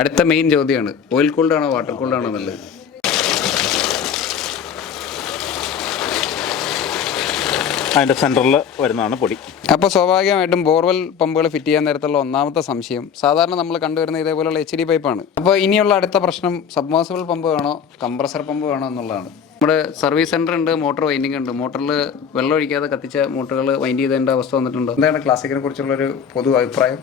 അടുത്ത മെയിൻ ചോദ്യമാണ്, oil cooled ആണോ വാട്ടർ കൂൾഡ് ആണോ എന്നുള്ളത്. അതിൻ്റെ സെൻറ്ററിൽ വരുന്നതാണ് പൊടി. അപ്പോൾ സ്വാഭാവികമായിട്ടും ബോർവെൽ പമ്പുകൾ ഫിറ്റ് ചെയ്യാൻ നേരത്തുള്ള ഒന്നാമത്തെ സംശയം സാധാരണ നമ്മൾ കണ്ടുവരുന്ന ഇതേപോലെയുള്ള HD പൈപ്പാണ്. അപ്പോൾ ഇനിയുള്ള അടുത്ത പ്രശ്നം സബ്മേഴ്സിബിൾ പമ്പ് വേണോ കംപ്രസർ പമ്പ് വേണോ എന്നുള്ളതാണ്. നമ്മുടെ സർവീസ് സെൻ്റർ ഉണ്ട്, മോട്ടോർ വൈൻഡിങ് ഉണ്ട്. മോട്ടറിൽ വെള്ളം ഒഴിക്കാതെ കത്തിച്ച മോട്ടറുകൾ വൈൻഡ് ചെയ്തേണ്ട അവസ്ഥ വന്നിട്ടുണ്ട്. എന്താണ് ക്ലാസിക്കിനെ കുറിച്ചുള്ളൊരു പൊതു അഭിപ്രായം?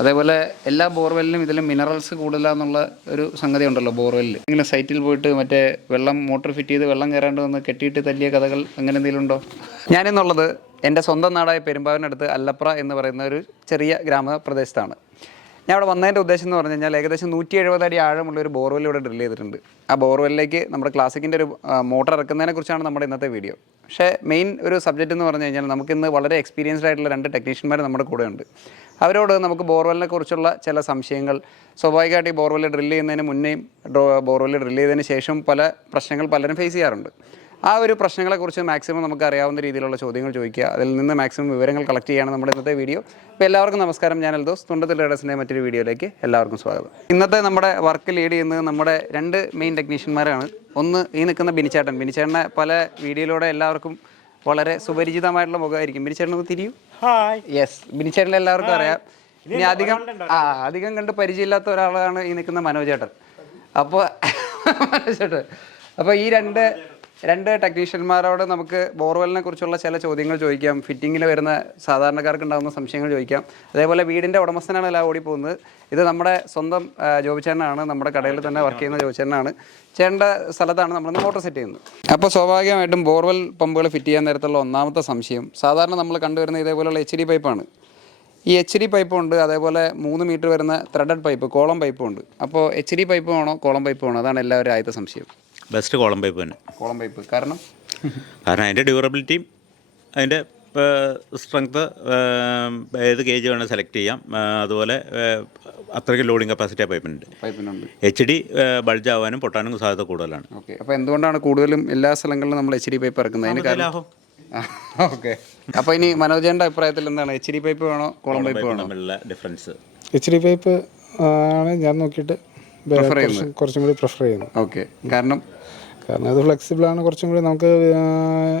അതേപോലെ എല്ലാ ബോർവെല്ലിലും ഇതിലും മിനറൽസ് കൂടുതലാന്നുള്ള ഒരു സംഗതി ഉണ്ടല്ലോ ബോർവെല്ലിൽ. ഇങ്ങനെ സൈറ്റിൽ പോയിട്ട് മറ്റേ വെള്ളം മോട്ടർ ഫിറ്റ് ചെയ്ത് വെള്ളം കയറാണ്ട് വന്ന് കെട്ടിയിട്ട് തല്ലിയ കഥകൾ അങ്ങനെ എന്തെങ്കിലും ഉണ്ടോ? ഞാനെന്നുള്ളത് എൻ്റെ സ്വന്തം നാടായ പെരുമ്പാവൂരിനടുത്ത് അല്ലപ്ര എന്ന് പറയുന്ന ഒരു ചെറിയ ഗ്രാമപ്രദേശത്താണ്. ഞാൻ അവിടെ വന്നതിൻ്റെ ഉദ്ദേശം എന്ന് പറഞ്ഞു കഴിഞ്ഞാൽ ഏകദേശം 170 അടി ആഴമുള്ള ഒരു ബോർവെൽ ഇവിടെ ഡ്രിൽ ചെയ്തിട്ടുണ്ട്. ആ ബോർവെല്ലിലേക്ക് നമ്മുടെ ക്ലാസിക്കിൻ്റെ ഒരു മോട്ടർ ഇറക്കുന്നതിനെ കുറിച്ചാണ് നമ്മുടെ ഇന്നത്തെ വീഡിയോ. പക്ഷേ മെയിൻ ഒരു സബ്ജക്റ്റ് എന്ന് പറഞ്ഞു കഴിഞ്ഞാൽ നമുക്കിന്ന് വളരെ എക്സ്പീരിയൻസ്ഡ് ആയിട്ടുള്ള 2 ടെക്നീഷ്യന്മാർ നമ്മുടെ കൂടെ ഉണ്ട്. അവരോട് നമുക്ക് ബോർവെല്ലിനെ കുറിച്ചുള്ള ചില സംശയങ്ങൾ, സ്വാഭാവികമായിട്ട് ഈ ബോർവെൽ ഡ്രിൽ ചെയ്യുന്നതിന് മുന്നേയും ബോർവെൽ ഡ്രിൽ ചെയ്തതിന് ശേഷം പല പ്രശ്നങ്ങൾ പലരും ഫേസ് ചെയ്യാറുണ്ട്. ആ ഒരു പ്രശ്നങ്ങളെക്കുറിച്ച് മാക്സിമം നമുക്ക് അറിയാവുന്ന രീതിയിലുള്ള ചോദ്യങ്ങൾ ചോദിക്കുക, അതിൽ നിന്ന് മാക്സിമം വിവരങ്ങൾ കളക്ട് ചെയ്യുകയാണ് നമ്മുടെ ഇന്നത്തെ വീഡിയോ. അപ്പോൾ എല്ലാവർക്കും നമസ്കാരം, ഞാൻ എൽദോസ്. തുണ്ടത്തിൽ ട്രേഡേഴ്സിൻ്റെ മറ്റൊരു വീഡിയോയിലേക്ക് എല്ലാവർക്കും സ്വാഗതം. ഇന്നത്തെ നമ്മുടെ വർക്ക് ലീഡ് ചെയ്യുന്നത് നമ്മുടെ 2 മെയിൻ ടെക്നീഷ്യന്മാരാണ്. ഒന്ന് ഈ നിൽക്കുന്ന ബിനിച്ചേട്ടനെ പല വീഡിയോയിലൂടെ എല്ലാവർക്കും വളരെ സുപരിചിതമായിട്ടുള്ള മുഖമായിരിക്കും. ബിനിച്ചേട്ടൻ തിരിയും. യെസ്, ബിനിച്ചേട്ടനെ എല്ലാവർക്കും അറിയാം. ഇനി അധികം കണ്ട് പരിചയമില്ലാത്ത ഒരാളാണ് ഈ നിൽക്കുന്ന മനോജേട്ടൻ. അപ്പോൾ അപ്പോൾ ഈ രണ്ട് ടെക്നീഷ്യന്മാരോട് നമുക്ക് ബോർവെല്ലിനെ കുറിച്ചുള്ള ചില ചോദ്യങ്ങൾ ചോദിക്കാം. ഫിറ്റിങ്ങിൽ വരുന്ന സാധാരണക്കാർക്ക് ഉണ്ടാകുന്ന സംശയങ്ങൾ ചോദിക്കാം. അതേപോലെ വീടിൻ്റെ ഉടമസ്ഥനാണ് എല്ലാം ഓടിപ്പോകുന്നത്. ഇത് നമ്മുടെ സ്വന്തം ജോബിച്ചേട്ടനാണ്, നമ്മുടെ കടയിൽ തന്നെ വർക്ക് ചെയ്യുന്ന ജോബിച്ചേട്ടനാണ്. ചേട്ടൻ്റെ സ്ഥലത്താണ് നമ്മളിന്ന് മോട്ടോർ സെറ്റ് ചെയ്യുന്നത്. അപ്പോൾ സ്വാഭാവികമായിട്ടും ബോർവെൽ പമ്പുകൾ ഫിറ്റ് ചെയ്യാൻ നേരത്തുള്ള ഒന്നാമത്തെ സംശയം സാധാരണ നമ്മൾ കണ്ടുവരുന്ന ഇതേപോലെയുള്ള HD പൈപ്പാണ്. ഈ HD പൈപ്പും ഉണ്ട്, അതേപോലെ 3 മീറ്റർ വരുന്ന ത്രെഡഡ് പൈപ്പ്, കോളം പൈപ്പും ഉണ്ട്. അപ്പോൾ HD പൈപ്പ് വേണോ കോളം പൈപ്പ് വേണോ? അതാണ് എല്ലാവരും ആദ്യത്തെ സംശയം. ബെസ്റ്റ് കോളം പൈപ്പ് തന്നെ. കോളം പൈപ്പ് കാരണം അതിൻ്റെ ഡ്യൂറബിലിറ്റിയും അതിൻ്റെ സ്ട്രെങ്ത്ത് ഏത് കേജ് വേണം സെലക്ട് ചെയ്യാം. അതുപോലെ അത്രയ്ക്ക് ലോഡിങ് കപ്പാസിറ്റി ആ പൈപ്പിനുണ്ട്. HD ബൾജ് ആവാനും പൊട്ടാനും സാധ്യത കൂടുതലാണ്. ഓക്കെ, അപ്പോൾ എന്തുകൊണ്ടാണ് കൂടുതലും എല്ലാ സ്ഥലങ്ങളിലും നമ്മൾ HD പൈപ്പ് ഇറക്കുന്നത്? അതിന് കാരണം ഓക്കെ. അപ്പോൾ ഇനി മനോജേൻ്റെ അഭിപ്രായത്തിൽ എന്താണ്, HD പൈപ്പ് വേണോ കോളം പൈപ്പ് വേണോ? ഡിഫറൻസ് HD പൈപ്പ് ആണ് ഞാൻ നോക്കിയിട്ട് കുറച്ചും കൂടി പ്രിഫർ ചെയ്യുന്നു. ഓക്കെ, കാരണം അത് ഫ്ലെക്സിബിളാണ്, കുറച്ചും കൂടി നമുക്ക്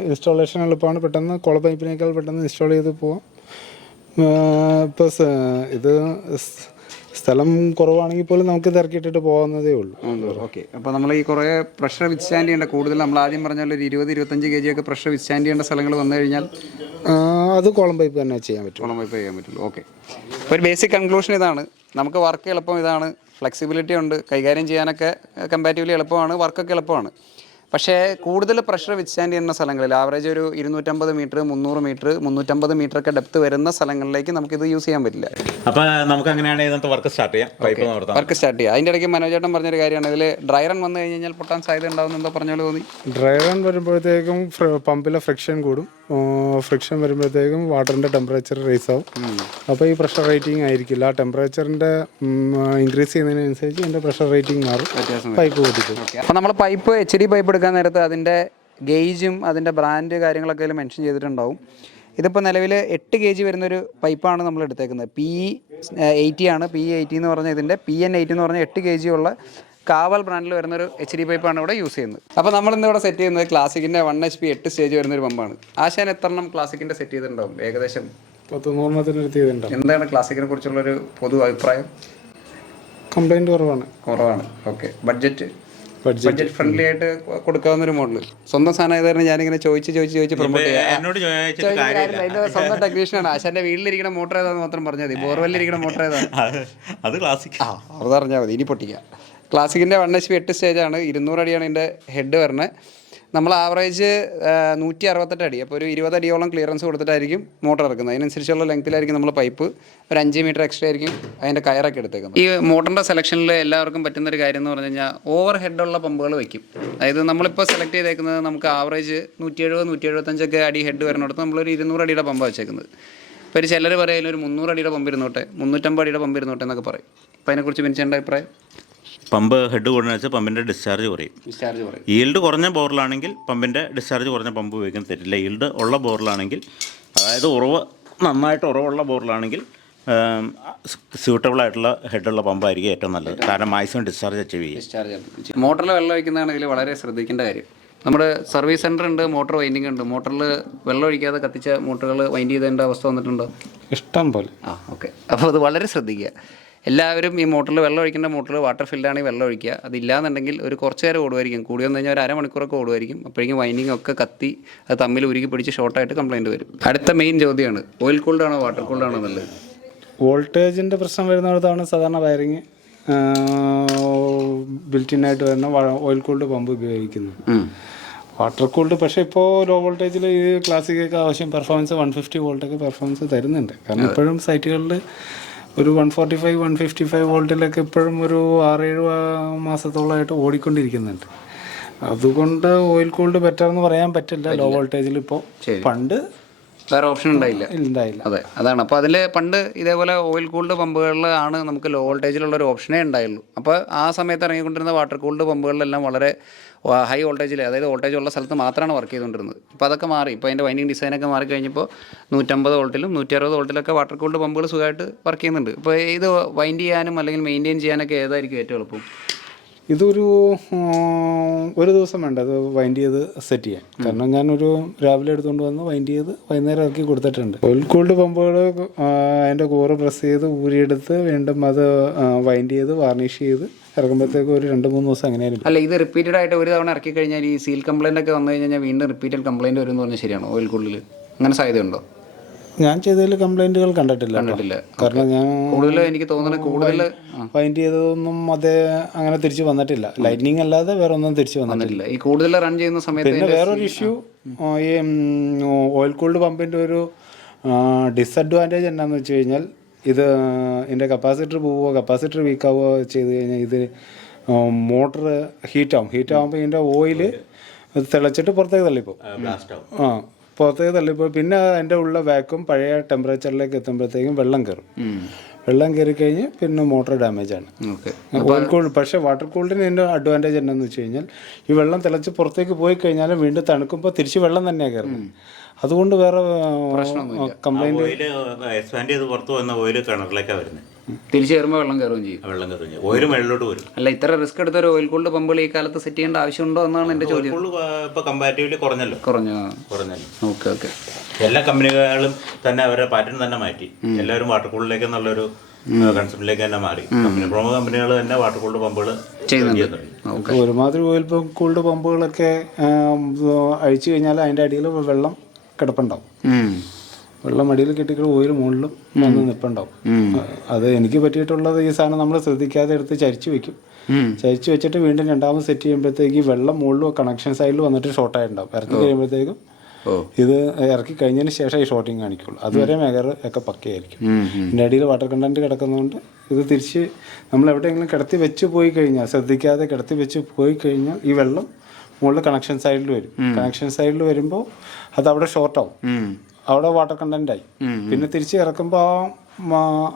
ഇൻസ്റ്റാളേഷൻ എളുപ്പമാണ്. പെട്ടെന്ന് കോള പൈപ്പിനേക്കാൾ പെട്ടെന്ന് ഇൻസ്റ്റാൾ ചെയ്ത് പോവാം. ഇപ്പോൾ ഇത് സ്ഥലം കുറവാണെങ്കിൽ പോലും നമുക്ക് ഇത് ഇറക്കിയിട്ടിട്ട് പോകാവുന്നതേ ഉള്ളൂ. ഓക്കെ, അപ്പോൾ നമ്മൾ ഈ കുറേ പ്രഷർ വിത്ത്സ്റ്റാൻഡ് ചെയ്യേണ്ട, കൂടുതൽ നമ്മൾ ആദ്യം പറഞ്ഞ ഒരു 20-25 kg ഒക്കെ പ്രഷർ വിത്ത്സ്റ്റാൻഡ് ചെയ്യേണ്ട സ്ഥലങ്ങൾ വന്നു കഴിഞ്ഞാൽ അത് കോളം പൈപ്പ് തന്നെ ചെയ്യാൻ പറ്റും. കോളം പൈപ്പ് ചെയ്യാൻ പറ്റുള്ളൂ. ഓക്കെ, അപ്പോൾ ഒരു ബേസിക് കൺക്ലൂഷൻ ഇതാണ്, നമുക്ക് വർക്ക് എളുപ്പം ഇതാണ്. ഫ്ലെക്സിബിലിറ്റി ഉണ്ട്, കൈകാര്യം ചെയ്യാനൊക്കെ കമ്പാരിറ്റീവ്ലി എളുപ്പമാണ്, വർക്കൊക്കെ എളുപ്പമാണ്. പക്ഷേ കൂടുതൽ പ്രഷർ വിത്ത്സ്റ്റാൻഡ് ചെയ്യുന്ന സ്ഥലങ്ങളിൽ ആവറേജ് ഒരു 250 മീറ്റർ 300 മീറ്റർ 350 മീറ്റർ ഒക്കെ ഡെപ്ത് വരുന്ന സ്ഥലങ്ങളിലേക്ക് നമുക്കിത് യൂസ് ചെയ്യാൻ പറ്റില്ല. അപ്പോൾ നമുക്ക് അങ്ങനെയാണെങ്കിൽ വർക്ക് സ്റ്റാർട്ട് ചെയ്യാം. വർക്ക് സ്റ്റാർട്ട് ചെയ്യാം. അതിൻ്റെ ഇടയ്ക്ക് മനോജേട്ടൻ പറഞ്ഞൊരു കാര്യമാണ്, ഇതിൽ ഡ്രൈ റൺ വന്നു കഴിഞ്ഞാൽ പൊട്ടാൻ സാധ്യത ഉണ്ടാവുമെന്ന് പറഞ്ഞ തോന്നി. ഡ്രൈ റൺ വരുമ്പോഴത്തേക്കും പമ്പിലെ ഫ്രിക്ഷൻ കൂടും. ഫ്രിക്ഷൻ വരുമ്പോഴത്തേക്കും വാട്ടറിൻ്റെ ടെമ്പറേച്ചർ റേസ് ആവും. അപ്പോൾ ഈ പ്രഷർ റേറ്റിംഗ് ആയിരിക്കില്ല. ആ ടെമ്പറേച്ചറിൻ്റെ ഇൻക്രീസ് ചെയ്യുന്നതിനനുസരിച്ച് അതിൻ്റെ പ്രഷർ റേറ്റിംഗ് മാറും, പൈപ്പ് പൊട്ടിക്കും. അപ്പോൾ നമ്മൾ പൈപ്പ് HD പൈപ്പ് എടുക്കാൻ നേരത്ത് അതിൻ്റെ ഗേജും അതിൻ്റെ ബ്രാൻഡ് കാര്യങ്ങളൊക്കെ അതിൽ മെൻഷൻ ചെയ്തിട്ടുണ്ടാവും. ഇതിപ്പോൾ നിലവിൽ 8 kg വരുന്നൊരു പൈപ്പാണ് നമ്മൾ എടുത്തേക്കുന്നത്. PE80 ആണ്. PE80 എന്ന് പറഞ്ഞാൽ ഇതിൻ്റെ PN80 എന്ന് പറഞ്ഞാൽ 8 kg ഉള്ള കാവൽ ബ്രാൻഡിൽ വരുന്നൊരു HD പൈപ്പാണ് ഇവിടെ യൂസ് ചെയ്യുന്നത്. അപ്പോൾ നമ്മളിന്ന് ഇവിടെ സെറ്റ് ചെയ്യുന്നത് ക്ലാസിക്കിൻ്റെ 1 HP 8 സ്റ്റേജ് വരുന്നൊരു പമ്പാണ്. ആശാൻ എത്രണ്ണം ക്ലാസിക്കിൻ്റെ സെറ്റ് ചെയ്തിട്ടുണ്ടാവും? ഏകദേശം 100 എന്താണ് ക്ലാസിക്കിനെ കുറിച്ചുള്ളൊരു പൊതു അഭിപ്രായം? കംപ്ലൈൻറ്റ് കുറവാണ്. ഓക്കെ, ബഡ്ജറ്റ് ഫ്രണ്ട്ലി ആയിട്ട് കൊടുക്കാവുന്ന ഒരു മോഡൽ. സ്വന്തം സാധനം ആയതായിരുന്നു ഞാനിങ്ങനെ ചോദിച്ച് പ്രൊമോട്ട് ചെയ്യാം. സ്വന്തം ടെക്നീഷ്യനാണ്. ആശാന്റെ വീട്ടിലിരിക്കുന്ന മോട്ടർ ഏതാന്ന് മാത്രം പറഞ്ഞാൽ മതി. ബോർവെല്ലിരിക്കുന്ന മോട്ടർ ഏതാണ്? അത് ക്ലാസിക്. അത് പറഞ്ഞാൽ മതി, ഇനി പൊട്ടിക്കാം. ക്ലാസിക്കിൻ്റെ 1 HP 8 സ്റ്റേജാണ്. 200 അടിയാണ് ഇതിൻ്റെ ഹെഡ് വരുന്നത്. നമ്മൾ ആവറേജ് 168 അടി, അപ്പോൾ ഒരു 20 അടിയോളം ക്ലിയറൻസ് കൊടുത്തിട്ടായിരിക്കും മോട്ടർ ഇറക്കുന്നത്. അതിനനുസരിച്ചുള്ള ലെങ്ത്തിലായിരിക്കും നമ്മൾ പൈപ്പ് ഒരു 5 മീറ്റർ എക്സ്ട്രാ ആയിരിക്കും അതിൻ്റെ കയറൊക്കെ എടുത്തേക്കുന്നത്. ഈ മോട്ടറിൻ്റെ സെലക്ഷനിൽ എല്ലാവർക്കും പറ്റുന്നൊരു കാര്യം എന്ന് പറഞ്ഞു കഴിഞ്ഞാൽ ഓവർ ഹെഡുള്ള പമ്പുകൾ വയ്ക്കും. അതായത് നമ്മളിപ്പോൾ സെലക്ട് ചെയ്തേക്കുന്നത് നമുക്ക് ആവറേജ് 170-175 അടി ഹെഡ് വരുന്നിടത്ത് നമ്മളൊരു 200 അടിയുടെ പമ്പ് വെച്ചേക്കുന്നത്. ഇപ്പോൾ ഒരു ചിലർ പറയുന്നത് ഒരു 300 അടിയുടെ പമ്പ് ഇരുന്നോട്ടെ, 350 അടിയുടെ പമ്പ് ഇരുന്നോട്ടെ എന്നൊക്കെ പറയും. അപ്പോൾ അതിനെക്കുറിച്ച് ബിനിച്ചേട്ടൻ്റെ അഭിപ്രായം? പമ്പ് ഹെഡ് കൂടുന്ന വെച്ചാൽ പമ്പിൻ്റെ ഡിസ്ചാർജ് കുറയും. ഈൽഡ് കുറഞ്ഞ ബോറിലാണെങ്കിൽ പമ്പിൻ്റെ ഡിസ്ചാർജ് കുറഞ്ഞ പമ്പ് ഉപയോഗിക്കാൻ തെറ്റില്ല. ഈൽഡ് ഉള്ള ബോറിലാണെങ്കിൽ, അതായത് നന്നായിട്ട് ഉറവുള്ള ബോറിലാണെങ്കിൽ സ്യൂട്ടബിൾ ആയിട്ടുള്ള ഹെഡുള്ള പമ്പായിരിക്കും ഏറ്റവും നല്ലത്. കാരണം മാക്സിമം ഡിസ്ചാർജ് അച്ചീവ് ചെയ്യും. ഡിസ്ചാർജ് മോട്ടറിൽ വെള്ളം ഒഴിക്കുന്നതാണെങ്കിൽ വളരെ ശ്രദ്ധിക്കേണ്ട കാര്യം. നമ്മുടെ സർവീസ് സെൻ്റർ ഉണ്ട്, മോട്ടോർ വൈൻഡിങ് ഉണ്ട്. മോട്ടറിൽ വെള്ളം ഒഴിക്കാതെ കത്തിച്ച മോട്ടറുകൾ വൈൻഡ് ചെയ്തതിൻ്റെ അവസ്ഥ വന്നിട്ടുണ്ടോ? ഇഷ്ടം പോലെ. ഓക്കെ. അപ്പോൾ അത് വളരെ ശ്രദ്ധിക്കുക. എല്ലാവരും ഈ മോട്ടറിൽ വെള്ളം ഒഴിക്കേണ്ട മോട്ടറിൽ വാട്ടർ ഫിൽഡാണെങ്കിൽ വെള്ളം ഒഴിക്കുക. അതില്ലാന്നുണ്ടെങ്കിൽ ഒരു കുറച്ച് നേരം ഓടുമായിരിക്കും, കൂടി വന്നു കഴിഞ്ഞാൽ ഒരു അരമണിക്കൂറൊക്കെ ഓടുമായിരിക്കും. അപ്പോഴേക്കും വൈൻഡിങ് ഒക്കെ കത്തി അത് തമ്മിൽ ഉരുക്കി പിടിച്ച് ഷോർട്ടായിട്ട് കംപ്ലയിൻറ്റ് വരും. അടുത്ത മെയിൻ ചോദ്യമാണ്, ഓയിൽ കൂൾഡാണോ വാട്ടർ കൂൾഡാണോ നല്ലത്? വോൾട്ടേജിൻ്റെ പ്രശ്നം വരുന്നിടത്താണ് സാധാരണ വയറിങ് ബിൽറ്റിനായിട്ട് വരുന്ന ഓയിൽ കൂൾഡ് പമ്പ് ഉപയോഗിക്കുന്നത്. വാട്ടർ കൂൾഡ് പക്ഷേ ഇപ്പോൾ ലോ വോൾട്ടേജിൽ ഈ ക്ലാസിക്കൊക്കെ ആവശ്യം പെർഫോമൻസ് 150 വോൾട്ടൊക്കെ പെർഫോമൻസ് തരുന്നുണ്ട്. കാരണം ഇപ്പോഴും സൈറ്റുകളിൽ ഒരു 145 155 വോൾട്ടിലൊക്കെ ഇപ്പോഴും ഒരു 6-7 മാസത്തോളമായിട്ട് ഓടിക്കൊണ്ടിരിക്കുന്നുണ്ട്. അതുകൊണ്ട് ഓയിൽ കൂൾഡ് ബെറ്റർ എന്ന് പറയാൻ പറ്റില്ല ലോ വോൾട്ടേജിൽ ഇപ്പോൾ. പണ്ട് വേറെ ഓപ്ഷൻ ഉണ്ടായില്ല. അതെ, അതാണ്. അപ്പോൾ അതിൽ പണ്ട് ഇതേപോലെ ഓയിൽ കൂൾഡ് പമ്പുകളിലാണ് നമുക്ക് ലോ വോൾട്ടേജിലുള്ള ഒരു ഓപ്ഷനേ ഉണ്ടായുള്ളൂ. അപ്പോൾ ആ സമയത്ത് ഇറങ്ങിക്കൊണ്ടിരുന്ന വാട്ടർ കൂൾഡ് പമ്പുകളിലെല്ലാം വളരെ ഹൈ വോൾട്ടേജിൽ, അതായത് വോൾട്ടേജ് ഉള്ള സ്ഥലത്ത് മാത്രമാണ് വർക്ക് ചെയ്തുകൊണ്ടിരുന്നത്. ഇപ്പോൾ അതൊക്കെ മാറി. ഇപ്പോൾ അതിൻ്റെ വൈൻഡിങ് ഡിസൈനൊക്കെ മാറി കഴിഞ്ഞപ്പോൾ 150 വോൾട്ടിലും 160 വോൾട്ടിലൊക്കെ വാട്ടർ കൂൾഡ് പമ്പുകൾ സുഖമായിട്ട് വർക്ക് ചെയ്യുന്നുണ്ട്. ഇപ്പോൾ ഇത് വൈൻഡ് ചെയ്യാനും അല്ലെങ്കിൽ മെയിൻറ്റെയിൻ ചെയ്യാനൊക്കെ ഏതായിരിക്കും ഏറ്റവും എളുപ്പം? ഇതൊരു ഒരു ദിവസം വേണ്ട അത് വൈൻഡ് ചെയ്ത് സെറ്റ് ചെയ്യാൻ. കാരണം ഞാനൊരു രാവിലെ എടുത്തുകൊണ്ട് വന്ന് വൈൻഡ് ചെയ്ത് വൈകുന്നേരം ഇറക്കി കൊടുത്തിട്ടുണ്ട്. ഓയിൽ കൂൾഡ് പമ്പുകൾ അതിൻ്റെ കോറ് പ്രസ് ചെയ്ത് ഊരിയെടുത്ത് വീണ്ടും അത് വൈൻഡ് ചെയ്ത് വാർണിഷ് ചെയ്ത് ഇറക്കുമ്പോഴത്തേക്ക് ഒരു 2-3 ദിവസം അങ്ങനെയായിരുന്നു. അല്ല, ഇത് റിപ്പീറ്റഡ് ആയിട്ട് ഒരു തവണ ഇറക്കി കഴിഞ്ഞാൽ ഈ സീൽ കംപ്ലൈൻ്റ് ഒക്കെ വന്നു കഴിഞ്ഞാൽ വീണ്ടും റിപ്പീറ്റഡ് കംപ്ലൈൻറ്റ് വരും എന്ന് പറഞ്ഞാൽ ശരിയാണോ? ഓയിൽ കൂൾഡിൽ അങ്ങനെ സാധ്യതയുണ്ടോ? ഞാൻ ചെയ്തതിൽ കംപ്ലൈൻറ്റുകൾ കണ്ടിട്ടില്ല. കാരണം ഞാൻ കൂടുതൽ എനിക്ക് തോന്നുന്നത് കൂടുതൽ വൈൻഡ് ചെയ്തതൊന്നും അതേ അങ്ങനെ തിരിച്ച് വന്നിട്ടില്ല. ലൈറ്റ്നിങ് അല്ലാതെ വേറെ ഒന്നും തിരിച്ച് വന്നിട്ടില്ല. ഈ കൂടുതൽ റൺ ചെയ്യുന്ന സമയത്ത് പിന്നെ വേറൊരു ഇഷ്യൂ, ഈ ഓയിൽ കൂൾഡ് പമ്പിൻ്റെ ഒരു ഡിസഡ്വാൻറ്റേജ് എന്താണെന്ന് വെച്ച് കഴിഞ്ഞാൽ ഇതിൻ്റെ കപ്പാസിറ്റർ പോവുകയോ കപ്പാസിറ്റർ വീക്കാവുകയോ ചെയ്ത് കഴിഞ്ഞാൽ ഇത് മോട്ടർ ഹീറ്റാകുമ്പോൾ ഇതിൻ്റെ ഓയിൽ തിളച്ചിട്ട് പുറത്തേക്ക് തള്ളിപ്പോവും. പുറത്തേക്ക് തള്ളിപ്പോൾ പിന്നെ അതിൻ്റെ ഉള്ള വാക്വം പഴയ ടെമ്പറേച്ചറിലേക്ക് എത്തുമ്പോഴത്തേക്കും വെള്ളം കയറി കഴിഞ്ഞ് പിന്നെ മോട്ടർ ഡാമേജ് ആണ്. Oil cooled. പക്ഷേ വാട്ടർ കൂൾഡിന് ഇതിൻ്റെ അഡ്വാൻറ്റേജ് എന്താണെന്ന് വെച്ച് കഴിഞ്ഞാൽ ഈ വെള്ളം തിളച്ച് പുറത്തേക്ക് പോയി കഴിഞ്ഞാൽ വീണ്ടും തണുക്കുമ്പോൾ തിരിച്ച് വെള്ളം തന്നെയാണ് കയറുന്നത്. അതുകൊണ്ട് വേറെ കംപ്ലൈൻറ്റ്. എക്സ്പാൻഡ് ചെയ്ത് പുറത്ത് വന്ന ഓയിൽ കിണറിലേക്കാണ് വരുന്നത്. തിരിച്ചു കയറുമ്പോൾ വെള്ളം കയറുകയും ചെയ്യും. ഓയിൽ വെള്ളോട്ട് വരും. അല്ല, ഇത്ര റിസ്ക് എടുത്ത ഒരു ഓയിൽ കൂൾഡ് പമ്പുകൾ ഈ കാലത്ത് സെറ്റ് ചെയ്യേണ്ട ആവശ്യമുണ്ടോ എന്നാണ് എൻ്റെ ചോദ്യം. ഇപ്പോൾ കമ്പാരിറ്റീവ്ലി കുറഞ്ഞല്ലോ. ഓക്കെ. എല്ലാ കമ്പനികളും തന്നെ അവരുടെ പാറ്റേൺ തന്നെ മാറ്റി. എല്ലാവരും വാട്ടർ കൂളിലേക്ക് എന്നുള്ളൊരു കൺസെപ്റ്റിലേക്ക് തന്നെ മാറി. പ്രമുഖ കമ്പനികൾ തന്നെ വാട്ടർ കൂൾഡ് പമ്പുകൾ ചെയ്യുന്നുണ്ട്. ഒരുമാതിരി ഓയിൽ കൂൾഡ് പമ്പുകളൊക്കെ അഴിച്ചു കഴിഞ്ഞാൽ അതിൻ്റെ അടിയിൽ വെള്ളം കിടപ്പുണ്ടാവും. വെള്ളം അടിയിൽ കെട്ടിക്കുന്ന ഓയിൽ മുകളിലും വന്ന് നിൽപ്പുണ്ടാവും. അത് എനിക്ക് പറ്റിയിട്ടുള്ളത് ഈ സാധനം നമ്മൾ ശ്രദ്ധിക്കാതെ എടുത്ത് ചരിച്ചു വെക്കും. ചരിച്ചു വെച്ചിട്ട് വീണ്ടും രണ്ടാമത് സെറ്റ് ചെയ്യുമ്പോഴത്തേക്ക് വെള്ളം മുകളിലും കണക്ഷൻ സൈഡിൽ വന്നിട്ട് ഷോർട്ടായിട്ടുണ്ടാവും. ഇറക്കി കഴിയുമ്പോഴത്തേക്കും ഇത് ഇറക്കി കഴിഞ്ഞതിന് ശേഷം ഈ ഷോർട്ടിങ് കാണിക്കുള്ളൂ. അതുവരെ മെഗർ ഒക്കെ പക്കയായിരിക്കും. ഇതിൻ്റെ അടിയിൽ വാട്ടർ കണ്ടന്റ് കിടക്കുന്നതുകൊണ്ട് ഇത് തിരിച്ച് നമ്മൾ എവിടെയെങ്കിലും കിടത്തി വെച്ച് പോയി കഴിഞ്ഞാൽ, ശ്രദ്ധിക്കാതെ കിടത്തി വെച്ച് പോയി കഴിഞ്ഞാൽ ഈ വെള്ളം മുകളിൽ കണക്ഷൻ സൈഡിൽ വരും. കണക്ഷൻ സൈഡിൽ വരുമ്പോൾ അത് അവിടെ ഷോർട്ടാവും. അവിടെ വാട്ടർ കണ്ടന്റ് ആയി. പിന്നെ തിരിച്ച് ഇറക്കുമ്പോൾ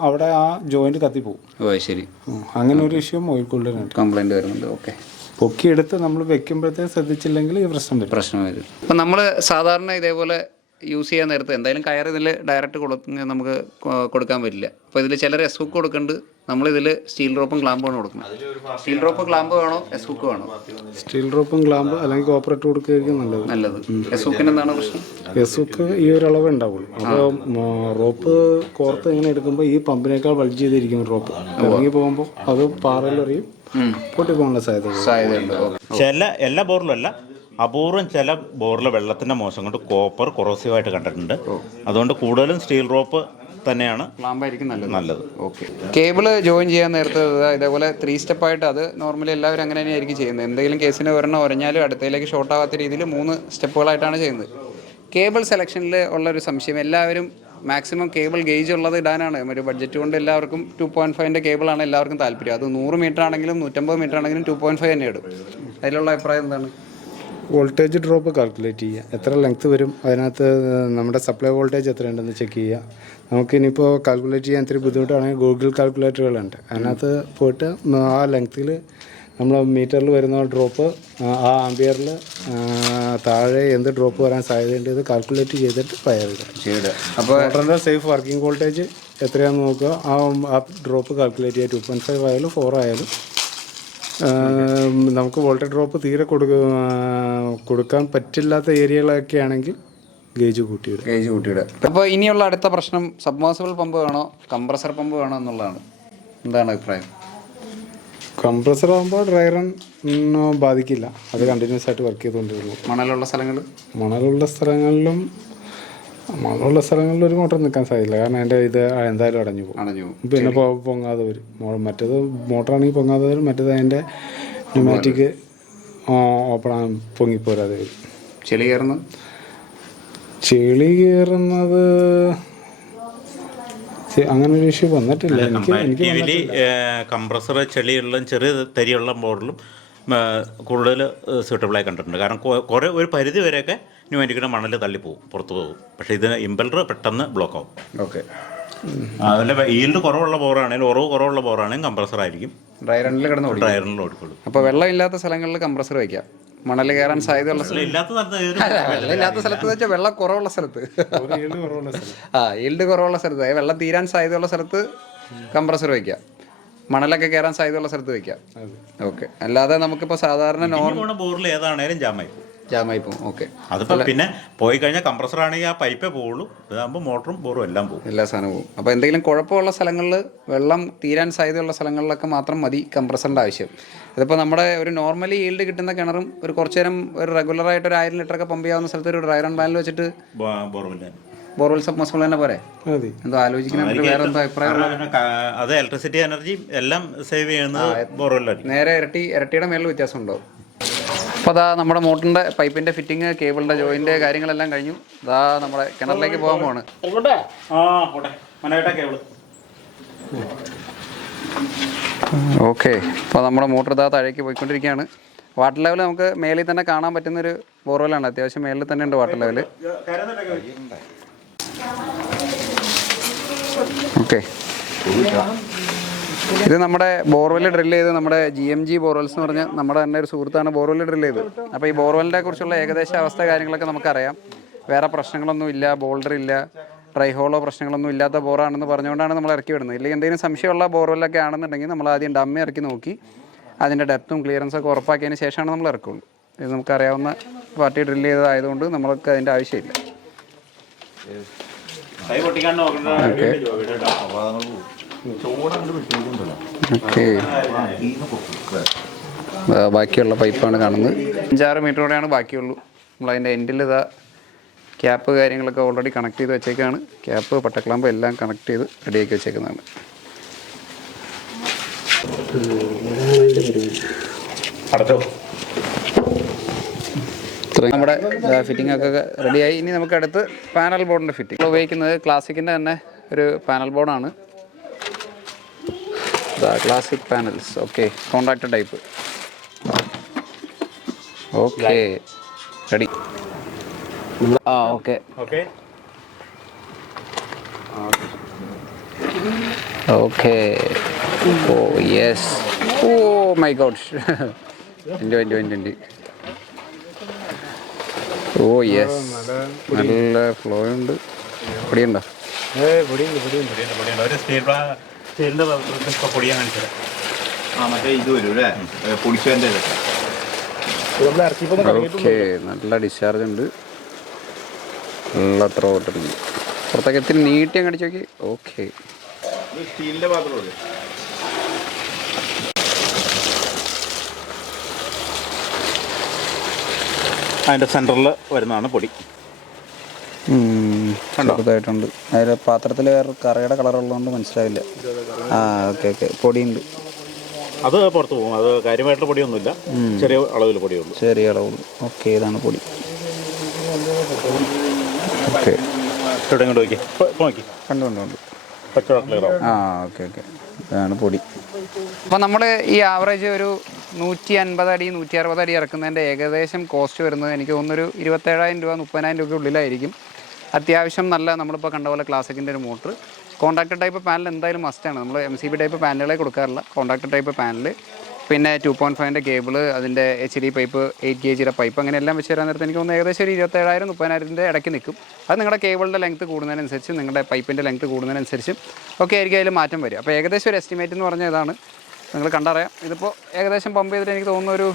അവിടെ ആ ജോയിന്റ് കത്തിപ്പോവും. ശരി. അങ്ങനെ ഒരു ഇഷ്യൂ ഓയിൽ കൂൾഡിനുണ്ട്. കംപ്ലൈൻറ്റ് വരുന്നുണ്ട്. ഓക്കെ. പൊക്കിയെടുത്ത് നമ്മൾ വെക്കുമ്പോഴത്തേക്ക് ശ്രദ്ധിച്ചില്ലെങ്കിൽ ഈ പ്രശ്നം വരും. ഇപ്പം നമ്മൾ സാധാരണ ഇതേപോലെ യൂസ് ചെയ്യാൻ നേരത്ത് എന്തായാലും കയർ ഇതിൽ ഡയറക്റ്റ് നമുക്ക് കൊടുക്കാൻ പറ്റില്ല. അപ്പോൾ ഇതിൽ ചിലർ എസ് ഹുക്ക് കൊടുക്കുന്നുണ്ട്. നമ്മളിതിൽ സ്റ്റീൽ റോപ്പും ക്ലാമ്പുമാണ് കൊടുക്കുന്നത്. സ്റ്റീൽ റോപ്പ് ക്ലാമ്പ് വേണോ എസ് ഹുക്ക് വേണോ? സ്റ്റീൽ റോപ്പും ക്ലാമ്പ് അല്ലെങ്കിൽ കോപ്പറേറ്റ് കൊടുക്കുകയായിരിക്കും നല്ലത്. എസ് ഹുക്കിന് എന്താണ് പ്രശ്നം? എസ് ഹുക്ക് ഈ ഒരു അളവ് ഉണ്ടാവുള്ളൂ. അപ്പോൾ റോപ്പ് കോർത്ത് ഇങ്ങനെ എടുക്കുമ്പോൾ ഈ പമ്പിനേക്കാൾ ബൾജ് ചെയ്തിരിക്കും റോപ്പ്. ഇറങ്ങി പോകുമ്പോൾ അത് പാറയിലെറിയും, പൊട്ടിപ്പോകാനുള്ള സാധ്യതയുണ്ട്. എല്ലാ ബോറിലും അല്ല, അപൂർവം ചില ബോറിൽ വെള്ളത്തിൻ്റെ മോശം കൊണ്ട് കോപ്പർ കൊറോസീവായിട്ട് കണ്ടിട്ടുണ്ട്. അതുകൊണ്ട് കൂടുതലും സ്റ്റീൽ റോപ്പ് തന്നെയാണ് നല്ലത്. ഓക്കെ. കേബിള് ജോയിൻ ചെയ്യാൻ നേരത്തെ ഇതേപോലെ 3 സ്റ്റെപ്പായിട്ട്, അത് നോർമലി എല്ലാവരും അങ്ങനെ തന്നെയായിരിക്കും ചെയ്യുന്നത്. എന്തെങ്കിലും കേസിന് ഒരെണ്ണം ഉരഞ്ഞാലും അടുത്തയിലേക്ക് ഷോർട്ട് ആവാത്ത രീതിയിൽ 3 സ്റ്റെപ്പുകളായിട്ടാണ് ചെയ്യുന്നത്. കേബിൾ സെലക്ഷനിൽ ഉള്ളൊരു സംശയം, എല്ലാവരും മാക്സിമം കേബിൾ ഗേജ് ഉള്ളത് ഇടാനാണ്. ഒരു ബഡ്ജറ്റ് കൊണ്ട് എല്ലാവർക്കും 2.5ൻ്റെ കേബിളാണ് എല്ലാവർക്കും താല്പര്യം. അത് 100 മീറ്റർ ആണെങ്കിലും 150 മീറ്റർ ആണെങ്കിലും 2.5 തന്നെ ഇടും. അതിലുള്ള അഭിപ്രായം എന്താണ്? വോൾട്ടേജ് ഡ്രോപ്പ് കാൽക്കുലേറ്റ് ചെയ്യുക, എത്ര ലെങ്ത്ത് വരും, അതിനകത്ത് നമ്മുടെ സപ്ലൈ വോൾട്ടേജ് എത്രയുണ്ടെന്ന് ചെക്ക് ചെയ്യുക. നമുക്കിനിപ്പോൾ കാൽക്കുലേറ്റ് ചെയ്യാൻ ഇത്തിരി ബുദ്ധിമുട്ടാണെങ്കിൽ ഗൂഗിൾ കാൽക്കുലേറ്ററുകളുണ്ട്. അതിനകത്ത് പോയിട്ട് ആ ലെങ്ത്തിൽ നമ്മൾ മീറ്ററിൽ വരുന്ന ഡ്രോപ്പ് ആ ആംബിയറിൽ താഴെ എന്ത് ഡ്രോപ്പ് വരാൻ സാധ്യതയുണ്ട് ഇത് കാൽക്കുലേറ്റ് ചെയ്തിട്ട് ഫയർ ചെയ്യുക. അപ്പോൾ മോട്ടറിൻ്റെ സേഫ് വർക്കിംഗ് വോൾട്ടേജ് എത്രയാണെന്ന് നോക്കുക. ആ ഡ്രോപ്പ് കാൽക്കുലേറ്റ് ചെയ്യുക. 2.5 ആയാലും 4 ആയാലും നമുക്ക് വോൾട്ടേജ് ഡ്രോപ്പ് തീരെ കൊടുക്കാൻ പറ്റില്ലാത്ത ഏരിയകളൊക്കെ ആണെങ്കിൽ ഗേജ് കൂട്ടിയിടുക. അപ്പോൾ ഇനിയുള്ള അടുത്ത പ്രശ്നം സബ്മേഴ്സിബിൾ പമ്പ് വേണോ കംപ്രസർ പമ്പ് വേണോ എന്നുള്ളതാണ്. എന്താണ് അഭിപ്രായം? കംപ്രസർ ആകുമ്പോൾ ഡ്രൈ റൺ ബാധിക്കില്ല. അത് കണ്ടിന്യൂസ് ആയിട്ട് വർക്ക് ചെയ്തുകൊണ്ടിരുന്നു. മണലുള്ള സ്ഥലങ്ങളിൽ ഒരു മോട്ടർ നിൽക്കാൻ സാധിക്കില്ല. കാരണം അതിൻ്റെ ഇത് എന്തായാലും അടഞ്ഞു പോകും. പിന്നെ പൊങ്ങാതെ വരും. മറ്റേത് മോട്ടറാണെങ്കിൽ പൊങ്ങാതെ വരും. മറ്റേത് അതിൻ്റെ ന്യൂമാറ്റിക് ഓപ്പൺ പൊങ്ങിപ്പോരാതെ വരും. ചെളി കയറുന്നത് അങ്ങനെ ഒരു ഇഷ്യൂ വന്നിട്ടില്ല കമ്പാരിറ്റീവ്ലി കംപ്രസർ ചെളിയുള്ള ചെറിയ തരിയുള്ള മോഡലും കൂടുതൽ സ്യൂട്ടബിളായി കണ്ടിട്ടുണ്ട്. കാരണം കുറേ ഒരു പരിധി വരെയൊക്കെ ന്യൂമാറ്റിക്കിൻ്റെ മണൽ തള്ളിപ്പോവും, പുറത്തു പോകും. പക്ഷേ ഇതിന് ഇമ്പലർ പെട്ടെന്ന് ബ്ലോക്ക് ആവും. ഓക്കെ. അതുപോലെ ഈൽഡ് കുറവുള്ള ബോറാണെങ്കിലും ഉറവ് കുറവുള്ള ബോറാണെങ്കിൽ കംപ്രസർ ആയിരിക്കും ഡ്രൈ റണ്ണിൽ ഓടിക്കുള്ളൂ. അപ്പോൾ വെള്ളമില്ലാത്ത സ്ഥലങ്ങളിൽ കംപ്രസർ വയ്ക്കാം. മണൽ കയറാൻ സാധ്യതയുള്ള വെള്ളമില്ലാത്ത സ്ഥലത്ത് വെച്ചാൽ വെള്ളം കുറവുള്ള സ്ഥലത്ത്, ഈൽഡ് കുറവുള്ള സ്ഥലത്ത്, വെള്ളം തീരാൻ സാധ്യതയുള്ള സ്ഥലത്ത് കംപ്രസർ വയ്ക്കാം. മണലൊക്കെ കയറാൻ സാധ്യതയുള്ള സ്ഥലത്ത് വയ്ക്കാം. ഓക്കെ. അല്ലാതെ നമുക്കിപ്പോൾ സാധാരണ ബോറിൽ ഏതാണേലും ജാമായി പോകും. ഓക്കെ. അതിപ്പോൾ പിന്നെ പോയി കഴിഞ്ഞാൽ കംപ്രസർ ആണെങ്കിൽ ആ പൈപ്പേ പോവുള്ളൂ. ഇതാകുമ്പോൾ മോട്ടറും ബോറും എല്ലാം പോകും, എല്ലാ സാധനവും പോകും. അപ്പോൾ എന്തെങ്കിലും കുഴപ്പമുള്ള സ്ഥലങ്ങളിൽ, വെള്ളം തീരാൻ സാധ്യതയുള്ള സ്ഥലങ്ങളിലൊക്കെ മാത്രം മതി കംപ്രസറിൻ്റെ ആവശ്യം. ഇതിപ്പോൾ നമ്മുടെ ഒരു നോർമലി ഈൽഡ് കിട്ടുന്ന കിണറും ഒരു കുറച്ച് നേരം ഒരു റെഗുലറായിട്ട് ഒരു 1000 ലിറ്ററൊക്കെ പമ്പ് ചെയ്യാവുന്ന സ്ഥലത്ത് ഒരു ഡ്രൈ റൺ പാനൽ വെച്ചിട്ട് ബോർവെൽ സബ്മേഴ്സിബിൾ തന്നെ പോരെ? എന്തോ ആലോചിക്കുന്ന വേറെ എന്തോ അഭിപ്രായം? അത് ഇലക്ട്രിസിറ്റി എനർജി എല്ലാം സേവ് ചെയ്യുന്നത് ബോർവെല്ലായിരിക്കും. നേരെ ഇരട്ടിയുടെ മേളിൽ വ്യത്യാസം ഉണ്ടാവും. അപ്പോൾ അതാ നമ്മുടെ മോട്ടറിൻ്റെ പൈപ്പിൻ്റെ ഫിറ്റിങ്, കേബിളിൻ്റെ ജോയിൻ്റ് കാര്യങ്ങളെല്ലാം കഴിഞ്ഞു. ഇതാ നമ്മുടെ കിണറിലേക്ക് പോകാൻ പോവാണ്. ഓക്കെ. അപ്പോൾ നമ്മുടെ മോട്ടർ ഇതാ താഴേക്ക് പോയിക്കൊണ്ടിരിക്കുകയാണ്. വാട്ടർ ലെവൽ നമുക്ക് മേലിൽ തന്നെ കാണാൻ പറ്റുന്നൊരു ബോർവെല്ലാണ്. അത്യാവശ്യം മേലിൽ തന്നെ ഉണ്ട് വാട്ടർ ലെവൽ. ഓക്കെ. ഇത് നമ്മുടെ ബോർവെൽ ഡ്രിൽ ചെയ്ത് നമ്മുടെ GMG ബോർവെൽസ് എന്ന് പറഞ്ഞാൽ നമ്മുടെ തന്നെ ഒരു സുഹൃത്താണ് ബോർവെൽ ഡ്രിൽ ചെയ്ത്. അപ്പോൾ ഈ ബോർവെലിനെ കുറിച്ചുള്ള ഏകദേശ അവസ്ഥ കാര്യങ്ങളൊക്കെ നമുക്കറിയാം. വേറെ പ്രശ്നങ്ങളൊന്നും ഇല്ല, ബോൾഡർ ഇല്ല, ഡ്രൈ ഹോളോ പ്രശ്നങ്ങളൊന്നും ഇല്ലാത്ത ബോറാണെന്ന് പറഞ്ഞുകൊണ്ടാണ് നമ്മൾ ഇറക്കി വിടുന്നത്. ഇല്ലെങ്കിൽ എന്തെങ്കിലും സംശയമുള്ള ബോർവെല്ലൊക്കെ ആണെന്നുണ്ടെങ്കിൽ നമ്മൾ ആദ്യം ഡമ്മി ഇറക്കി നോക്കി അതിൻ്റെ ഡെപ്തും ക്ലിയറൻസൊക്കെ ഉറപ്പാക്കിയതിന് ശേഷമാണ് നമ്മൾ ഇറക്കുള്ളൂ. ഇത് നമുക്കറിയാവുന്ന പാർട്ടി ഡ്രിൽ ചെയ്തതായതുകൊണ്ട് നമ്മൾക്ക് അതിൻ്റെ ആവശ്യമില്ല. ഓക്കെ. ബാക്കിയുള്ള പൈപ്പാണ് കാണുന്നത്. 5-6 മീറ്ററോടെയാണ് ബാക്കിയുള്ളൂ. നമ്മളതിൻ്റെ എൻഡിൽ ഇതാ ക്യാപ്പ് കാര്യങ്ങളൊക്കെ ഓൾറെഡി കണക്ട് ചെയ്ത് വെച്ചേക്കാണ്. ക്യാപ്പ്, പട്ടക്ലാമ്പ് എല്ലാം കണക്ട് ചെയ്ത് റെഡിയാക്കി വെച്ചേക്കുന്നതാണ്. നമ്മുടെ ഫിറ്റിംഗ് ഒക്കെ റെഡിയായി. ഇനി നമുക്ക് അടുത്ത് പാനൽ ബോർഡിൻ്റെ ഫിറ്റിംഗ്. ഉപയോഗിക്കുന്നത് ക്ലാസിക്കിൻ്റെ തന്നെ ഒരു പാനൽ ബോർഡാണ്. Classic panels. Okay. Contractor type. Okay. Ready. Okay. Okay. Oh yes. Oh my God. എൻ്റെ ഓ യെസ്. നല്ല ഫ്ലോ ഉണ്ട്. പൊടിയുണ്ടോ? ഓക്കെ. നല്ല ഡിസ്ചാർജ് ഉണ്ട്. നല്ല ത്രോ ഇട്ടുണ്ട്. പുറത്തേക്ക് ഇത്തിരി നീട്ടി അങ്ങ് അടിച്ചു നോക്കി. ഓക്കെ. അതിൻ്റെ സെൻറ്ററിൽ വരുന്നതാണ് പൊടി. ചെറുതായിട്ടുണ്ട്. അതിൽ പാത്രത്തിൽ വേറെ കറിയുടെ കളറുള്ളതുകൊണ്ട് മനസ്സിലാവില്ല. ഓക്കെ. പൊടിയുണ്ട്. അത് പുറത്ത് പോകും. അത് കാര്യമായിട്ടുള്ള പൊടിയൊന്നുമില്ല, ചെറിയ അളവിൽ പൊടിയുള്ളൂ. ചെറിയ അളവുള്ളൂ. ഓക്കെ. ഇതാണ് പൊടി. ഓക്കെ. ഇവിടെ ഇങ്ങോട്ട് നോക്കി കണ്ടുകൊണ്ട് ഓക്കെ. ഇതാണ് പൊടി. അപ്പോൾ നമ്മൾ ഈ ആവറേജ് ഒരു 150 അടി 160 അടി ഇറക്കുന്നതിൻ്റെ ഏകദേശം കോസ്റ്റ് വരുന്നത് എനിക്ക് തോന്നുന്നൊരു 27,000 രൂപ 30,000 രൂപയ്ക്ക് ഉള്ളിലായിരിക്കും. അത്യാവശ്യം നല്ല നമ്മളിപ്പോൾ കണ്ട പോലെ ക്ലാസിക്കിൻ്റെ ഒരു മോട്ടർ. കോൺട്രാക്ടർ ടൈപ്പ് പാനൽ എന്തായാലും മസ്റ്റാണ്. നമ്മൾ MCB ടൈപ്പ് പാനലുകളെ കൊടുക്കാറില്ല. കോൺട്രാക്ടർ ടൈപ്പ് പാനൽ പിന്നെ 2.5 കേബിള്, അതിൻ്റെ HD പൈപ്പ്, 8 gauge പൈപ്പ്, അങ്ങനെ എല്ലാം വെച്ച് തരാൻ നേരത്തെ എനിക്ക് തോന്നുന്നു ഏകദേശം ഒരു 27,000-30,000 ഇടയ്ക്ക് നിൽക്കും. അത് നിങ്ങളുടെ കേബിളിൻ്റെ ലെങ്ത്ത് കൂടുന്നതിനനുസരിച്ച്, നിങ്ങളുടെ പൈപ്പിൻ്റെ ലെങ്ത്ത് കൂടുന്നതിനനുസരിച്ചും ഒക്കെ ആയിരിക്കും അതിൽ മാറ്റം വരും. അപ്പോൾ ഏകദേശം ഒരു എസ്റ്റിമേറ്റ് എന്ന് പറഞ്ഞാൽ ഇതാണ്, നിങ്ങൾ കണ്ടറിയാം. ഇതിപ്പോൾ ഏകദേശം പമ്പ് ചെയ്തിട്ട് എനിക്ക് തോന്നുന്നു ഒരു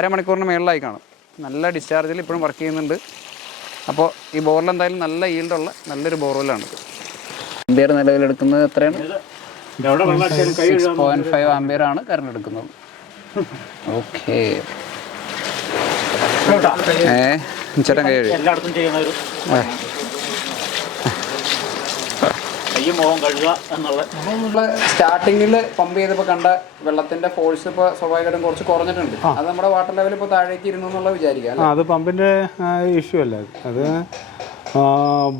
അരമണിക്കൂറിന് മേളിലായി കാണും. നല്ല ഡിസ്ചാർജിൽ ഇപ്പോഴും വർക്ക് ചെയ്യുന്നുണ്ട്. അപ്പോൾ ഈ ബോറിൽ എന്തായാലും നല്ല ഈൽഡുള്ള നല്ലൊരു ബോർവെല്ലാണ്. ആംബിയർ നിലവിലെടുക്കുന്നത് എത്രയാണ്? 6.5 ആംബിയർ ആണ് കറണ്ട് എടുക്കുന്നത്. ഓക്കെ, ചേട്ടൻ കൈ എല്ലായിടത്തും ചെയ്യുന്ന ഒരു കയ്യും മുഖം കഴുകുക എന്നുള്ള. നമ്മൾ സ്റ്റാർട്ടിങ്ങിൽ പമ്പ് ചെയ്തപ്പോൾ കണ്ട വെള്ളത്തിന്റെ ഫോഴ്സ് ഇപ്പോൾ സ്വാഭാവികമായിട്ടും കുറച്ച് കുറഞ്ഞിട്ടുണ്ട്. അത് നമ്മുടെ വാട്ടർ ലെവൽ ഇപ്പോൾ താഴേക്ക് ഇരുന്നു എന്നുള്ള വിചാരിക്കാം. അത് പമ്പിന്റെ ഇഷ്യൂ അല്ല, അത്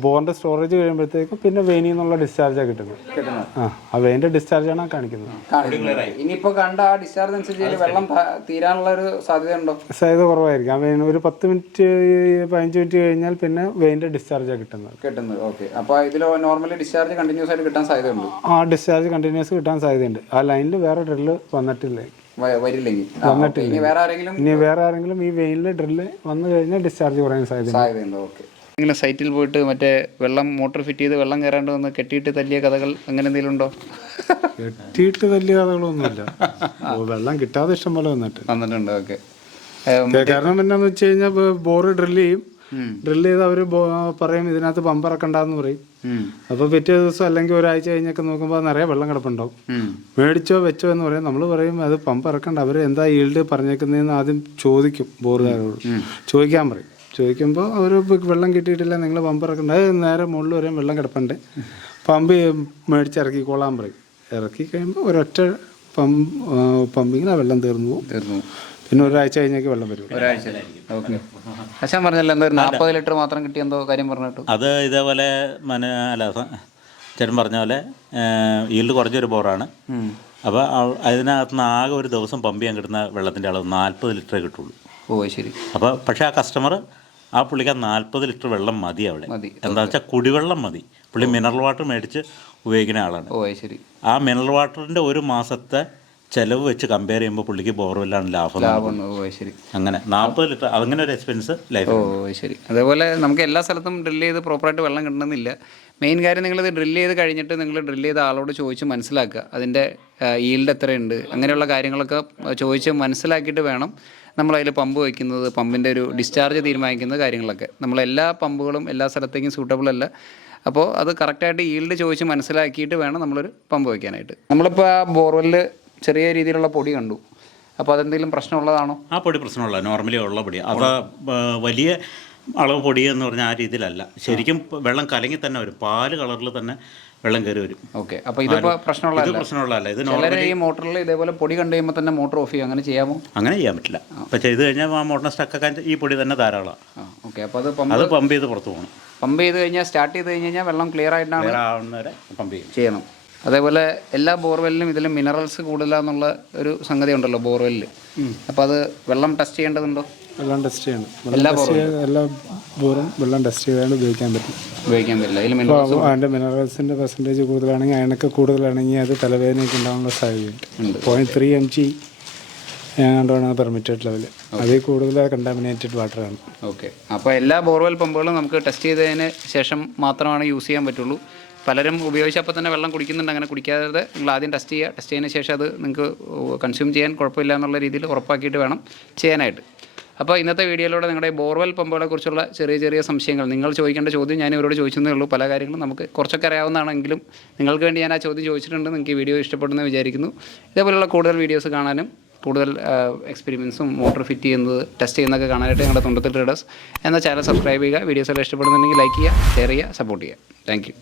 ബോറിന്റെ സ്റ്റോറേജ് കഴിയുമ്പോഴത്തേക്കും പിന്നെ വെയിനിൽ നിന്നുള്ള ഡിസ്ചാർജാണ് കിട്ടുന്നത്. ആ വെയിൻ്റെ ഡിസ്ചാർജാണ് കാണിക്കുന്നത്. ഇനിയിപ്പോൾ കണ്ട ആ ഡിസ്ചാർജ് അനുസരിച്ച് വെള്ളം തീരാനുള്ള ഒരു സാധ്യത ഉണ്ടോ? സാധ്യത കുറവായിരിക്കും. ആ വെയിൻ ഒരു 10 മിനിറ്റ് 15 മിനിറ്റ് കഴിഞ്ഞാൽ പിന്നെ വെയിൻ്റെ ഡിസ്ചാർജാണ് കിട്ടുന്നത്. ഓക്കെ, അപ്പോൾ ഇതിൽ നോർമലി ഡിസ്ചാർജ് കണ്ടിന്യൂസ് ആയിട്ട് കിട്ടാൻ സാധ്യതയുണ്ട്. ആ ഡിസ്ചാർജ് കണ്ടിന്യൂസ് കിട്ടാൻ സാധ്യതയുണ്ട്. ആ ലൈനിൽ വേറെ ഡ്രില്ല് വന്നിട്ടില്ലേ, വന്നിട്ടില്ല. ഇനി വേറെ ആരെങ്കിലും ഈ വെയിനിൽ ഡ്രില്ല് വന്നു കഴിഞ്ഞാൽ ഡിസ്ചാർജ് കുറയാൻ സാധ്യതയുണ്ട്. ഓക്കെ, നിങ്ങൾ സൈറ്റിൽ പോയിട്ട് മറ്റേ വെള്ളം മോട്ടർ ഫിറ്റ് ചെയ്ത് വെള്ളം കയറാണ്ട് വന്ന് കെട്ടിയിട്ട് തല്ലിയ കഥകൾ അങ്ങനെ എന്തെങ്കിലും ഉണ്ടോ? കെട്ടിയിട്ട് തല്ലിയ കഥകളൊന്നുമില്ല. വെള്ളം കിട്ടാതെ ഇഷ്ടം പോലെ വന്നിട്ടുണ്ട്. ഓക്കെ, കാരണം എന്നാന്ന് വെച്ച് കഴിഞ്ഞാൽ ബോറ് ഡ്രില്ല് ചെയ്ത് അവർ പറയും ഇതിനകത്ത് പമ്പ് ഇറക്കണ്ടെന്ന് പറയും. അപ്പോൾ പിറ്റേ ദിവസം അല്ലെങ്കിൽ ഒരാഴ്ച കഴിഞ്ഞൊക്കെ നോക്കുമ്പോൾ നിറയെ വെള്ളം കിടപ്പുണ്ടാവും. മേടിച്ചോ വെച്ചോ എന്ന് പറയും. നമ്മൾ പറയും അത് പമ്പ് ഇറക്കണ്ട, അവർ എന്താ ഈൽഡ് പറഞ്ഞേക്കുന്നതെന്ന് ആദ്യം ചോദിക്കും. ബോറുകാരോട് ചോദിക്കാൻ പറയും. ചോദിക്കുമ്പോൾ അവർ വെള്ളം കിട്ടിയിട്ടില്ല, നിങ്ങൾ പമ്പ് ഇറക്കണ്ട, നേരെ മുകളിൽ വരെയും വെള്ളം കിടപ്പുണ്ട്, പമ്പ് മേടിച്ചിറക്കിക്കോളാൻ പറയും. ഇറക്കി കഴിയുമ്പോൾ ഒരൊറ്റ പമ്പിങ്ങിന് ആ വെള്ളം തീർന്നു പോകും. പിന്നെ ഒരാഴ്ച കഴിഞ്ഞേക്ക് വെള്ളം വരും. അച്ഛൻ പറഞ്ഞല്ലോ എന്തോ 40 ലിറ്റർ മാത്രം കിട്ടിയെന്തോ കാര്യം പറഞ്ഞിട്ടു. അത് ഇതേപോലെ ചേട്ടൻ പറഞ്ഞ പോലെ ഈൽഡ് കുറഞ്ഞൊരു ബോറാണ്. അപ്പോൾ അതിനകത്ത് നിന്ന് ആകെ ഒരു ദിവസം പമ്പ് ചെയ്യാൻ കിട്ടുന്ന വെള്ളത്തിൻ്റെ അളവ് 40 ലിറ്ററേ കിട്ടുള്ളൂ. ഓ ശരി. അപ്പോൾ പക്ഷേ ആ കസ്റ്റമർ ആ പുള്ളിക്ക് 40 ലിറ്റർ വെള്ളം മതി അവിടെ. എന്താ വെച്ചാൽ കുടിവെള്ളം മതി. പുള്ളി മിനറൽ വാട്ടർ മേടിച്ച് ഉപയോഗിക്കുന്ന ആളാണ്. ഓ ശരി. ആ മിനറൽ വാട്ടറിൻ്റെ ഒരു മാസത്തെ ചിലവ് വെച്ച് കമ്പയർ ചെയ്യുമ്പോൾ പുള്ളിക്ക് ബോർവെല്ലാണ് ലാഭം. ഓ ശരി. അങ്ങനെ 40 ലിറ്റർ അങ്ങനെ ഒരു എക്സ്പെൻസ് ലൈഫ്. ഓ ശരി. അതേപോലെ നമുക്ക് എല്ലാ സ്ഥലത്തും ഡ്രില്ല് ചെയ്ത് പ്രോപ്പറായിട്ട് വെള്ളം കിട്ടണമെന്നില്ല. മെയിൻ കാര്യം നിങ്ങളിത് ഡ്രില്ല് ചെയ്ത് കഴിഞ്ഞിട്ട് നിങ്ങൾ ഡ്രില്ല് ചെയ്ത ആളോട് ചോദിച്ച് മനസ്സിലാക്കുക, അതിൻ്റെ ഈൽഡ് എത്രയുണ്ട്, അങ്ങനെയുള്ള കാര്യങ്ങളൊക്കെ ചോദിച്ച് മനസ്സിലാക്കിയിട്ട് വേണം നമ്മളതിൽ പമ്പ് വയ്ക്കുന്നത്, പമ്പിൻ്റെ ഒരു ഡിസ്ചാർജ് തീരുമാനിക്കുന്ന കാര്യങ്ങളൊക്കെ. നമ്മളെല്ലാ പമ്പുകളും എല്ലാ സ്ഥലത്തേക്കും സൂട്ടബിൾ അല്ല. അപ്പോൾ അത് കറക്റ്റായിട്ട് ഈൽഡ് ചോദിച്ച് മനസ്സിലാക്കിയിട്ട് വേണം നമ്മളൊരു പമ്പ് വയ്ക്കാനായിട്ട്. നമ്മളിപ്പോൾ ആ ബോർവെല്ലിൽ ചെറിയ രീതിയിലുള്ള പൊടി കണ്ടു. അപ്പോൾ അതെന്തെങ്കിലും പ്രശ്നമുള്ളതാണോ? ആ പൊടി പ്രശ്നമുള്ള നോർമലി ഉള്ള പൊടി. അത് വലിയ അളവ് പൊടി എന്ന് പറഞ്ഞാൽ ആ രീതിയിലല്ല. ശരിക്കും വെള്ളം കലങ്ങി തന്നെ വരും, പാല് കളറിൽ തന്നെ വെള്ളം കയറി വരും. ഓക്കെ, അപ്പോൾ ഇതിപ്പോൾ പ്രശ്നമുള്ളതല്ല. ഇത് നോർമലി ഈ മോട്ടറിൽ ഇതേപോലെ പൊടി കണ്ടു കഴിയുമ്പോൾ തന്നെ മോട്ടർ ഓഫ് ചെയ്യും, അങ്ങനെ ചെയ്യാമോ? അങ്ങനെ ചെയ്യാൻ പറ്റില്ല. അപ്പോൾ ചെയ്ത് കഴിഞ്ഞാൽ ആ മോട്ടറിനെ സ്റ്റക്കാക്കാൻ ഈ പൊടി തന്നെ ധാരാളം. ഓക്കെ, അപ്പോൾ അത് പമ്പ് ചെയ്ത് പുറത്ത് പോകണം. പമ്പ് ചെയ്ത് കഴിഞ്ഞാൽ സ്റ്റാർട്ട് ചെയ്ത് കഴിഞ്ഞാൽ വെള്ളം ക്ലിയർ ആവുന്നവരെ പമ്പ് ചെയ്യണം. അതേപോലെ എല്ലാ ബോർവെല്ലിലും ഇതിൽ മിനറൽസ് കൂടുതലാന്നുള്ള ഒരു സംഗതി ഉണ്ടല്ലോ ബോർവെല്ലിൽ. അപ്പോൾ അത് വെള്ളം ടെസ്റ്റ് ചെയ്യേണ്ടതുണ്ടോ? വെള്ളം ടെസ്റ്റ് ചെയ്യണം. എല്ലാ ബോറും വെള്ളം ടെസ്റ്റ് ചെയ്താൽ ഉപയോഗിക്കാൻ പറ്റില്ല. അതിൻ്റെ മിനറൽസിൻ്റെ പെർസെൻറ്റേജ് കൂടുതലാണെങ്കിൽ അയണൊക്കെ കൂടുതലാണെങ്കിൽ അത് തലവേദനയൊക്കെ ഉണ്ടാകാനുള്ള സാധ്യതയുണ്ട്. 0.3 mg ഏതാണ്ടാണ് പെർമിറ്റഡ് ലെവൽ. അതിൽ കൂടുതൽ കണ്ടാമിനേറ്റഡ് വാട്ടറാണ്. ഓക്കെ, അപ്പോൾ എല്ലാ ബോർവെൽ പമ്പുകളും നമുക്ക് ടെസ്റ്റ് ചെയ്തതിന് ശേഷം മാത്രമാണ് യൂസ് ചെയ്യാൻ പറ്റുള്ളൂ. പലരും ഉപയോഗിച്ചപ്പോൾ തന്നെ വെള്ളം കുടിക്കുന്നുണ്ട്. അങ്ങനെ കുടിക്കാതെ നിങ്ങൾ ആദ്യം ടെസ്റ്റ് ചെയ്യുക. ടെസ്റ്റ് ചെയ്തതിന് ശേഷം അത് നിങ്ങൾക്ക് കൺസ്യൂം ചെയ്യാൻ കുഴപ്പമില്ല എന്നുള്ള രീതിയിൽ ഉറപ്പാക്കിയിട്ട് വേണം ചെയ്യാനായിട്ട്. അപ്പോൾ ഇന്നത്തെ വീഡിയോയിലൂടെ നിങ്ങളുടെ ബോർവെൽ പമ്പുകളെ കുറിച്ചുള്ള ചെറിയ ചെറിയ സംശയങ്ങൾ, നിങ്ങൾ ചോദിക്കേണ്ട ചോദ്യം ഞാൻ ഇവരോട് ചോദിച്ചതേ ഉള്ളൂ. പല കാര്യങ്ങളും നമുക്ക് കുറച്ചൊക്കെ അറിയാവുന്നതാണെങ്കിലും നിങ്ങൾക്ക് വേണ്ടി ഞാൻ ആ ചോദ്യം ചോദിച്ചിട്ടുണ്ട്. നിങ്ങൾക്ക് ഈ വീഡിയോ ഇഷ്ടപ്പെടുമെന്ന് വിചാരിക്കുന്നു. ഇതേപോലെയുള്ള കൂടുതൽ വീഡിയോസ് കാണാനും കൂടുതൽ എക്സ്പെരിമെൻസും മോട്ടർ ഫിറ്റ് ചെയ്യുന്നത് ടെസ്റ്റ് ചെയ്യുന്നതൊക്കെ കാണാനായിട്ട് ഞങ്ങളുടെ തുണ്ടത്തിൽ ട്രേഡേഴ്സ് എന്ന ചാനൽ സബ്സ്ക്രൈബ് ചെയ്യുക. വീഡിയോസ് എല്ലാം ഇഷ്ടപ്പെടുന്നുണ്ടെങ്കിൽ ലൈക്ക് ചെയ്യുക, ഷെയർ ചെയ്യുക, സപ്പോർട്ട് ചെയ്യുക. Thank you.